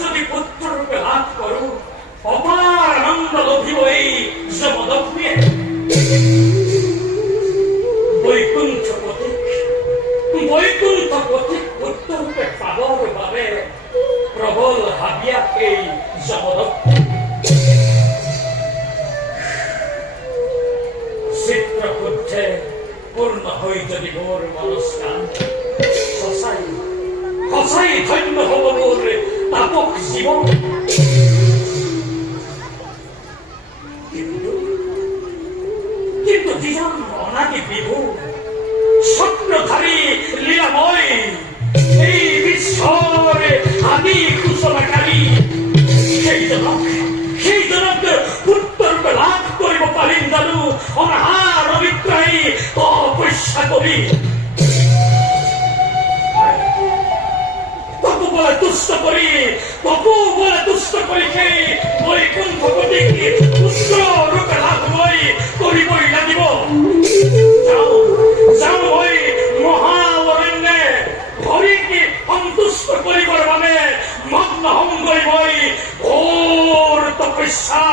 যদি পুত্ররূপে লাভ করো অপার আনন্দ লভিব এই জমদগ্নে বৈকুণ্ঠ পথিক পুত্ররূপে পাবর বাবে প্রবল হাবিয়া এই জমদগ্নে চিত্রকুদ্ধে পূর্ণ হই যদি মোর মনস্কান সঁচাই ধন্য হব মোর তাপক জীবন। কিন্তু জীবন অনাদি বিভু স্বপ্নধারী লীলাময় এই বিশ্বর আদি কুশলকারী সেই জনক পুত্ররূপে লাভ করিব পারিম জানু অনাহার অবিক্রয়ী তপস্যা করি তপু বলে দুষ্ট করি সেই বৈকুণ্ঠ পথিকে পুত্র রূপে লাভ মই করিবই লাগিব। যাও মই মহা অরণ্যে হরিকে সন্তুষ্ট করিবার বাবে মগ্ন হম গৈ মই ঘোর তপস্যা